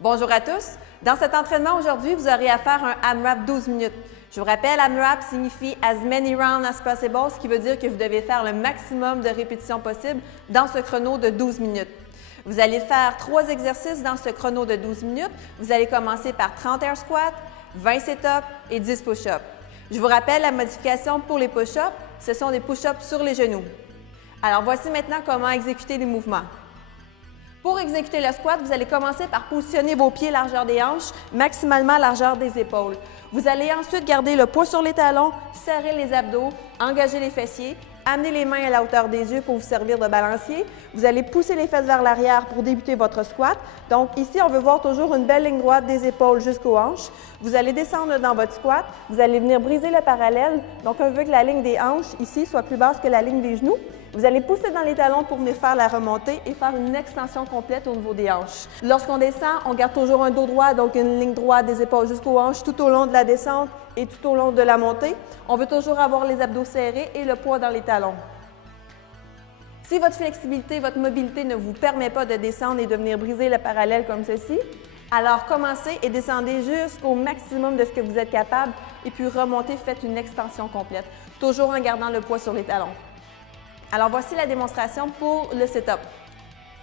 Bonjour à tous. Dans cet entraînement aujourd'hui, vous aurez à faire un AMRAP 12 minutes. Je vous rappelle, AMRAP signifie as many rounds as possible, ce qui veut dire que vous devez faire le maximum de répétitions possibles dans ce chrono de 12 minutes. Vous allez faire 3 exercices dans ce chrono de 12 minutes. Vous allez commencer par 30 air squats, 20 sit-ups et 10 push-ups. Je vous rappelle la modification pour les push-ups, ce sont des push-ups sur les genoux. Alors voici maintenant comment exécuter les mouvements. Pour exécuter le squat, vous allez commencer par positionner vos pieds largeur des hanches, maximalement largeur des épaules. Vous allez ensuite garder le poids sur les talons, serrer les abdos, engager les fessiers, amener les mains à la hauteur des yeux pour vous servir de balancier. Vous allez pousser les fesses vers l'arrière pour débuter votre squat. Donc ici, on veut voir toujours une belle ligne droite des épaules jusqu'aux hanches. Vous allez descendre dans votre squat. Vous allez venir briser le parallèle. Donc on veut que la ligne des hanches ici soit plus basse que la ligne des genoux. Vous allez pousser dans les talons pour venir faire la remontée et faire une extension complète au niveau des hanches. Lorsqu'on descend, on garde toujours un dos droit, donc une ligne droite des épaules jusqu'aux hanches tout au long de la descente et tout au long de la montée. On veut toujours avoir les abdos serrés et le poids dans les talons. Si votre flexibilité, votre mobilité ne vous permet pas de descendre et de venir briser le parallèle comme ceci, alors commencez et descendez jusqu'au maximum de ce que vous êtes capable et puis remontez, faites une extension complète, toujours en gardant le poids sur les talons. Alors voici la démonstration pour le sit-up.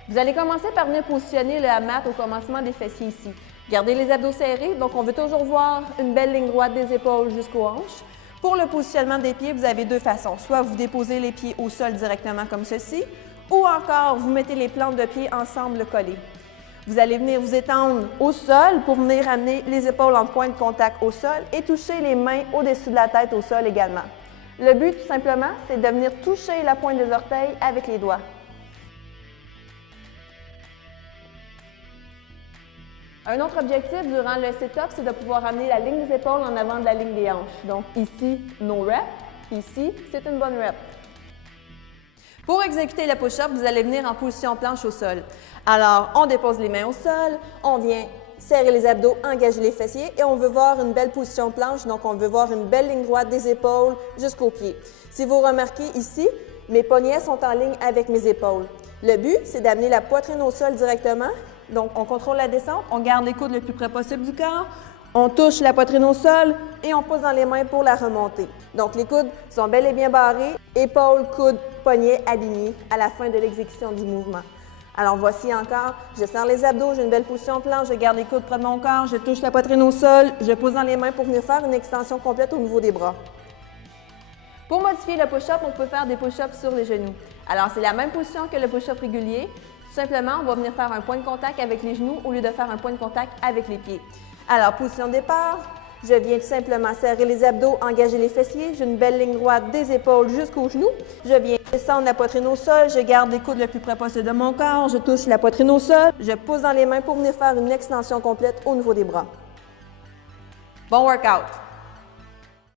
Vous allez commencer par venir positionner le hamate au commencement des fessiers ici. Gardez les abdos serrés, donc on veut toujours voir une belle ligne droite des épaules jusqu'aux hanches. Pour le positionnement des pieds, vous avez deux façons. Soit vous déposez les pieds au sol directement comme ceci, ou encore vous mettez les plantes de pied ensemble collées. Vous allez venir vous étendre au sol pour venir amener les épaules en point de contact au sol et toucher les mains au-dessus de la tête au sol également. Le but, tout simplement, c'est de venir toucher la pointe des orteils avec les doigts. Un autre objectif durant le sit-up, c'est de pouvoir amener la ligne des épaules en avant de la ligne des hanches. Donc ici, no rep. Ici, c'est une bonne rep. Pour exécuter le push-up, vous allez venir en position planche au sol. Alors, on dépose les mains au sol, on vient serrer les abdos, engager les fessiers et on veut voir une belle position planche, donc on veut voir une belle ligne droite des épaules jusqu'aux pieds. Si vous remarquez ici, mes poignets sont en ligne avec mes épaules. Le but, c'est d'amener la poitrine au sol directement. Donc, on contrôle la descente, on garde les coudes le plus près possible du corps, on touche la poitrine au sol et on pose dans les mains pour la remontée. Donc, les coudes sont bel et bien barrés, épaules, coudes, poignets alignés à la fin de l'exécution du mouvement. Alors, voici encore, je serre les abdos, j'ai une belle position planche, je garde les coudes près de mon corps, je touche la poitrine au sol, je pose dans les mains pour venir faire une extension complète au niveau des bras. Pour modifier le push-up, on peut faire des push-ups sur les genoux. Alors, c'est la même position que le push-up régulier. Tout simplement, on va venir faire un point de contact avec les genoux au lieu de faire un point de contact avec les pieds. Alors, position de départ, je viens tout simplement serrer les abdos, engager les fessiers. J'ai une belle ligne droite des épaules jusqu'aux genoux. Je viens descendre la poitrine au sol, je garde les coudes le plus près possible de mon corps, je touche la poitrine au sol, je pose dans les mains pour venir faire une extension complète au niveau des bras. Bon workout!